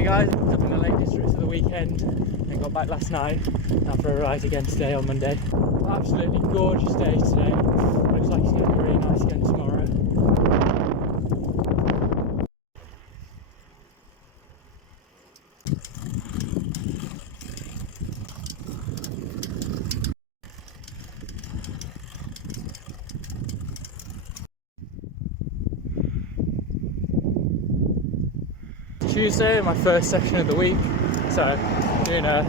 Morning guys, I was up in the Lake District for the weekend and got back last night. Now for a ride again today on Monday. Absolutely gorgeous day today. Looks like it's going to be really nice again tomorrow. Tuesday, my first section of the week, so doing a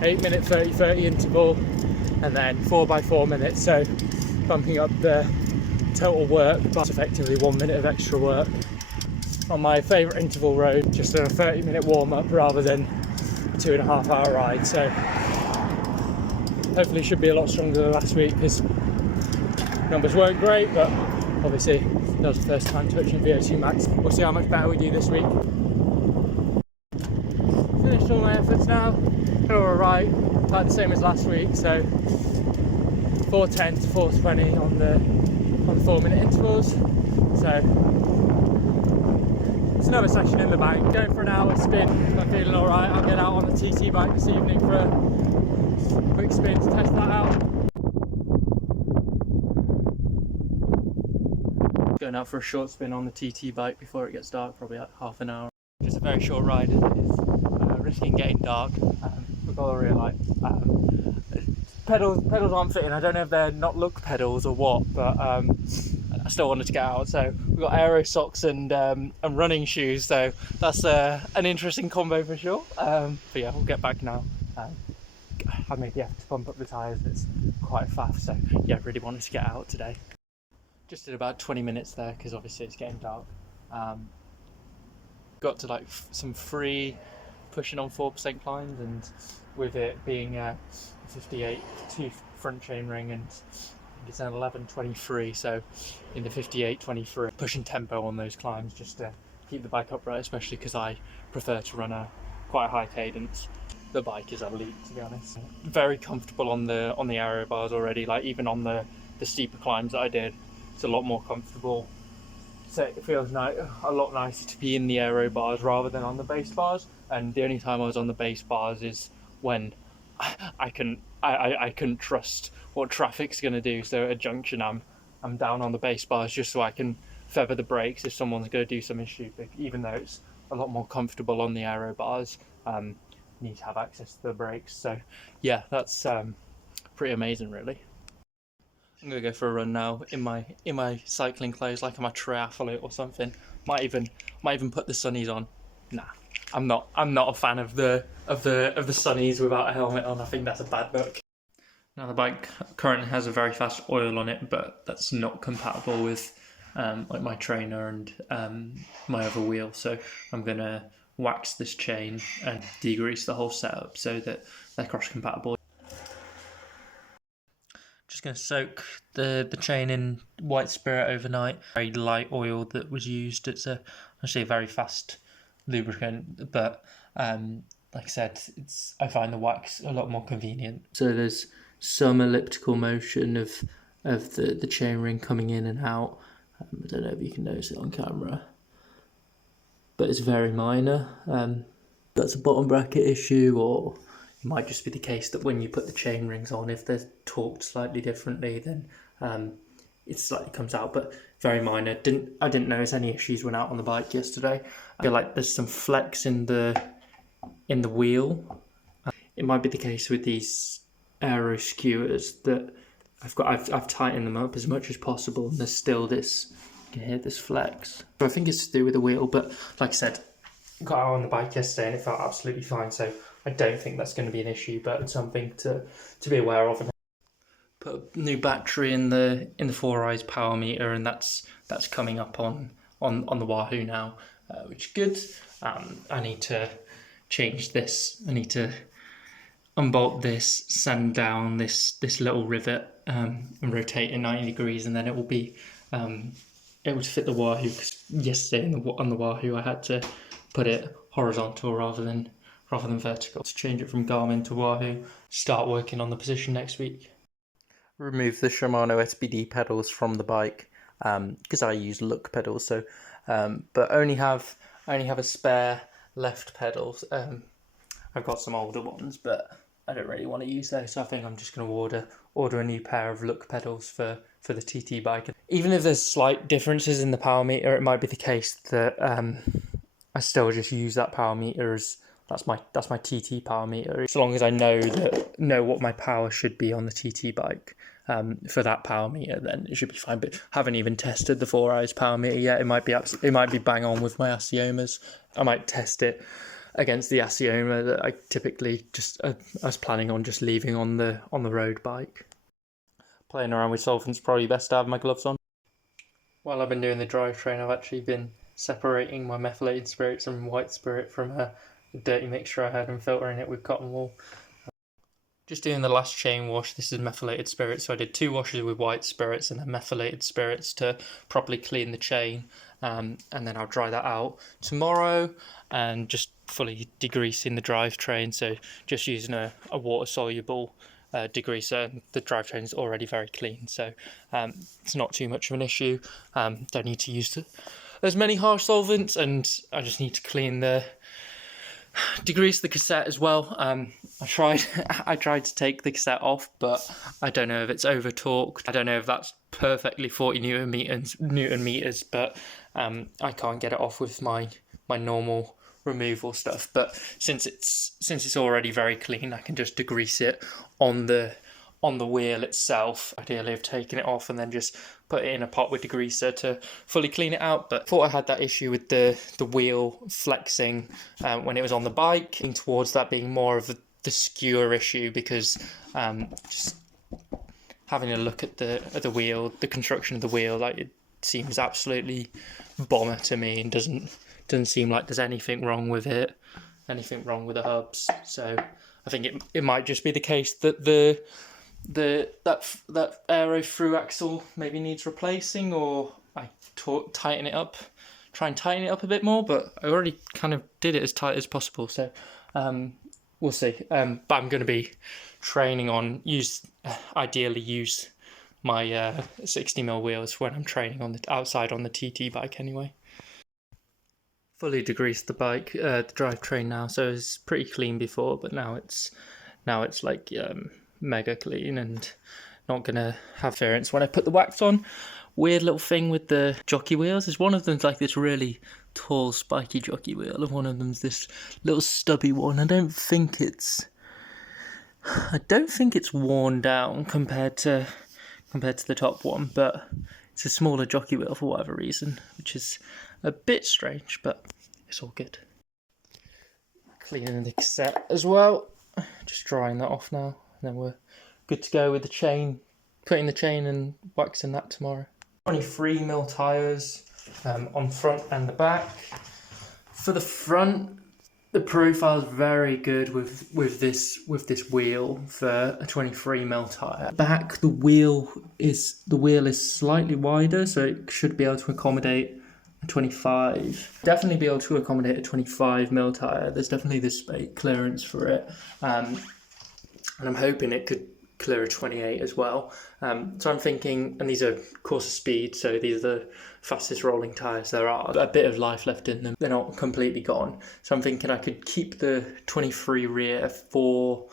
8-minute 30-30 interval and then 4x4 minutes, so bumping up the total work but effectively 1 minute of extra work on my favourite interval road, just a 30-minute warm-up rather than a 2.5 hour ride. So hopefully should be a lot stronger than last week because numbers weren't great, but obviously that was the first time touching VO2 max. We'll see how much better we do this week. Finished all my efforts now, all alright, about the same as last week, so 4:10 to 4:20 on the 4-minute intervals. So it's another session in the bank, going for an hour spin. I'm feeling alright. I'll get out on the TT bike this evening for a quick spin to test that out. Going out for a short spin on the TT bike before it gets dark, probably like half an hour. Just a very short ride as it is. Risking getting dark. We've got to realise pedals aren't fitting. I don't know if they're not look pedals or what, but I still wanted to get out. So we've got aero socks and running shoes. So that's an interesting combo for sure. But yeah, we'll get back now. I made the effort to pump up the tyres. It's quite fast. So yeah, really wanted to get out today. Just did about 20 minutes there because obviously it's getting dark. Got to like some free pushing on 4% climbs, and with it being a 58.2 front chain ring and it's an 11.23, so in the 58.23 pushing tempo on those climbs just to keep the bike upright, especially because I prefer to run a quite high cadence. The bike is elite, to be honest. Very comfortable on the aero bars already, like even on the steeper climbs that I did, it's a lot more comfortable. So it feels a lot nicer to be in the aero bars rather than on the base bars. And the only time I was on the base bars is when I couldn't trust what traffic's going to do. So at a junction, I'm down on the base bars just so I can feather the brakes if someone's going to do something stupid. Even though it's a lot more comfortable on the aero bars, you need to have access to the brakes. So yeah, that's pretty amazing, really. I'm gonna go for a run now in my cycling clothes, like I'm a triathlete or something. Might even put the sunnies on. Nah, I'm not a fan of the sunnies without a helmet on. I think that's a bad look. Now the bike currently has a very fast oil on it, but that's not compatible with like my trainer and my other wheel. So I'm gonna wax this chain and degrease the whole setup so that they're cross compatible. Just going to soak the chain in white spirit overnight. Very light oil that was used. It's actually a very fast lubricant, but like I said, I find the wax a lot more convenient. So there's some elliptical motion of the chain ring coming in and out. I don't know if you can notice it on camera, but it's very minor. That's a bottom bracket issue, or it might just be the case that when you put the chain rings on, if they're torqued slightly differently, then it slightly comes out, but very minor. I didn't notice any issues when out on the bike yesterday. I feel like there's some flex in the wheel. It might be the case with these aero skewers that I've tightened them up as much as possible, and there's still this, you can hear this flex. So I think it's to do with the wheel, but like I said, got out on the bike yesterday and it felt absolutely fine, so I don't think that's going to be an issue, but it's something to be aware of. Put a new battery in the 4eyes power meter, and that's coming up on the Wahoo now, which is good. I need to change this. I need to unbolt this, sand down this little rivet, and rotate it 90 degrees, and then it will be able to fit the Wahoo. Because yesterday on the Wahoo I had to put it horizontal rather than vertical to change it from Garmin to Wahoo. Start working on the position next week. Remove the Shimano SBD pedals from the bike because I use look pedals. So, but only have a spare left pedals. I've got some older ones, but I don't really want to use those, so I think I'm just going to order a new pair of look pedals for the TT bike. Even if there's slight differences in the power meter, it might be the case that I still just use that power meter as that's my TT power meter. As long as I know what my power should be on the TT bike for that power meter, then it should be fine. But haven't even tested the 4 hours power meter yet. It might be bang on with my Aciomas. I might test it against the Acioma that I typically I was planning on just leaving on the road bike. Playing around with solvents, probably best to have my gloves on. While I've been doing the drivetrain, I've actually been separating my methylated spirits and white spirit from a dirty mixture I had and filtering it with cotton wool. Just doing the last chain wash. This is methylated spirits, so I did 2 washes with white spirits and then methylated spirits to properly clean the chain, and then I'll dry that out tomorrow and just fully degreasing the drivetrain, so just using a water soluble degreaser. The drivetrain is already very clean, so it's not too much of an issue. Don't need to use as many harsh solvents, and I just need to degrease the cassette as well. I tried to take the cassette off, but I don't know if it's over torqued. I don't know if that's perfectly 40 newton meters, but I can't get it off with my normal removal stuff. But since it's already very clean, I can just degrease it on the wheel itself. Ideally, I've taken it off and then just put it in a pot with degreaser to fully clean it out. But I thought I had that issue with the wheel flexing when it was on the bike, and towards that being more of the skewer issue, because just having a look at the wheel, the construction of the wheel, like, it seems absolutely bomber to me, and doesn't seem like there's anything wrong with it, anything wrong with the hubs. So I think it might just be the case that that aero through axle maybe needs replacing, or I tighten it up, try and tighten it up a bit more, but I already kind of did it as tight as possible, so we'll see. But I'm going to be training on ideally use my 60mm wheels when I'm training on the outside on the TT bike anyway. Fully degreased the bike, the drivetrain now, so it's pretty clean before, but now it's like mega clean and not gonna have interference when I put the wax on. Weird little thing with the jockey wheels is one of them's like this really tall spiky jockey wheel, and one of them's this little stubby one. I don't think it's worn down compared to the top one, but it's a smaller jockey wheel for whatever reason, which is a bit strange, but it's all good. Cleaning the cassette as well, just drying that off now, and then we're good to go with the chain, putting the chain and waxing that tomorrow. 23mm tyres on front and the back. For the front, the profile is very good with this wheel for a 23mm tyre. Back, the wheel is slightly wider, so it should be able to accommodate a 25. Definitely be able to accommodate a 25mm tyre. There's definitely the space clearance for it, and I'm hoping it could clear a 28 as well. So I'm thinking, and these are course speed, so these are the fastest rolling tyres there are. A bit of life left in them. They're not completely gone. So I'm thinking I could keep the 23 rear for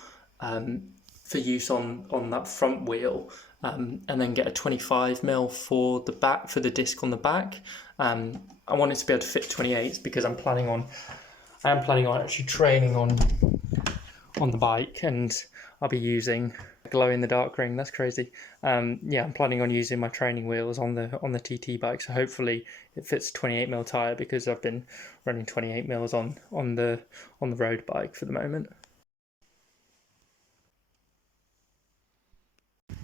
use on that front wheel, and then get a 25mm for the back, for the disc on the back. I want it to be able to fit 28s because I am planning on actually training on the bike, and I'll be using glow in the dark ring. That's crazy. Yeah, I'm planning on using my training wheels on the TT bike, so hopefully it fits 28mm tyre, because I've been running 28mm on the road bike for the moment.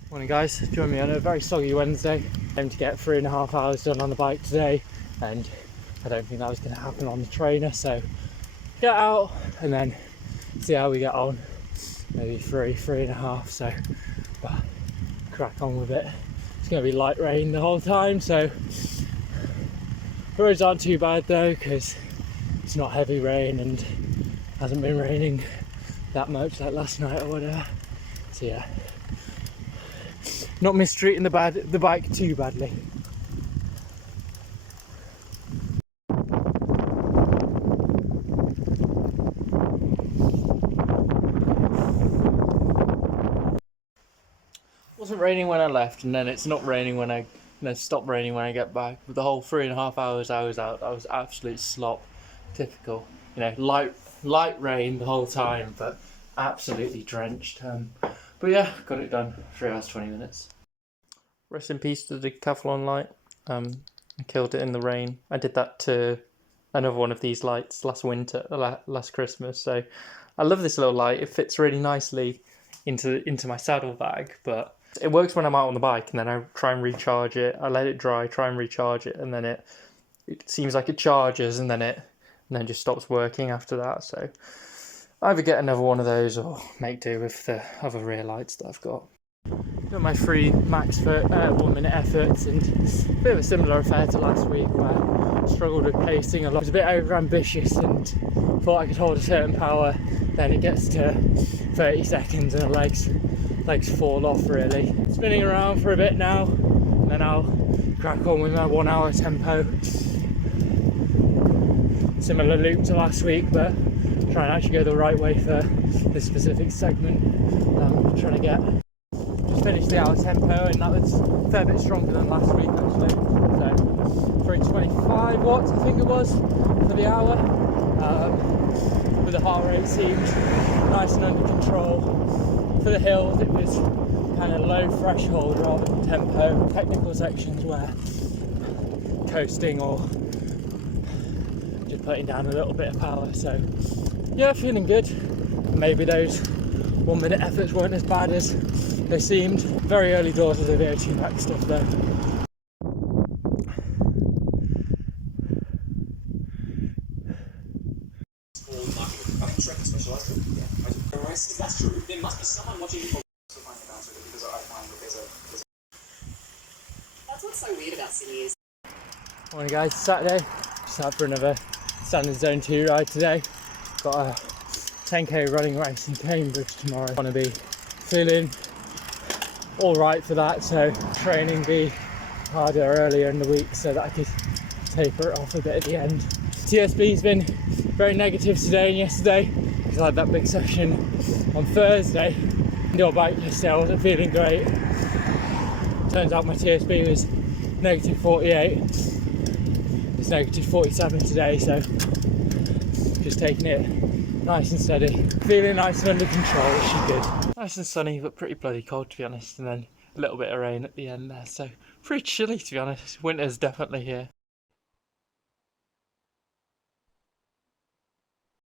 Morning guys, join me on a very soggy Wednesday. Aim to get 3.5 hours done on the bike today, and I don't think that was going to happen on the trainer, so get out and then see how we get on. Maybe 3.5, so but crack on with it. It's going to be light rain the whole time, so the roads aren't too bad though, because it's not heavy rain and hasn't been raining that much like last night or whatever. So yeah, not mistreating the bike too badly. wasn't raining when I left, and then it's not raining when I stopped raining when I get back. But the whole 3.5 hours I was out, I was absolute slop. Typical, light rain the whole time, but absolutely drenched. But yeah, got it done. 3 hours 20 minutes. Rest in peace to the decathlon light. I killed it in the rain. I did that to another one of these lights last winter, last Christmas. So I love this little light. It fits really nicely into my saddle bag, but it works when I'm out on the bike, and then I try and recharge it. I let it dry, try and recharge it, and then it seems like it charges, and then just stops working after that. So either get another one of those or make do with the other rear lights that I've got. Got my 3 max for 1 minute efforts, and a bit of a similar affair to last week where I struggled with pacing a lot. I was a bit over ambitious and thought I could hold a certain power, then it gets to 30 seconds and the legs fall off really. Spinning around for a bit now, and then I'll crack on with my 1 hour tempo. Similar loop to last week, but try and actually go the right way for this specific segment I'm trying to get. Just finished the hour tempo, and that was a fair bit stronger than last week actually. So 325 watts I think it was for the hour. But the heart rate seemed nice and under control. For the hills it was kind of low threshold rather than tempo. Technical sections were coasting or just putting down a little bit of power. So yeah, feeling good. Maybe those 1 minute efforts weren't as bad as they seemed. Very early doors of the VO2 max stuff though. That's true. There must be someone watching you to find the balance with it, because I find that there's That's what's so weird about Sydney is. Morning guys, Saturday. Just out for another standard zone 2 ride today. Got a 10k running race in Cambridge tomorrow. Want to be feeling alright for that, so training be harder earlier in the week so that I could taper it off a bit at the end. TSB's been very negative today and yesterday. I had that big session on Thursday. Indoor bike yesterday, I wasn't feeling great. Turns out my TSB was negative 48. It's negative 47 today, so just taking it nice and steady. Feeling nice and under control, which is good. Nice and sunny, but pretty bloody cold to be honest, and then a little bit of rain at the end there, so pretty chilly to be honest. Winter's definitely here.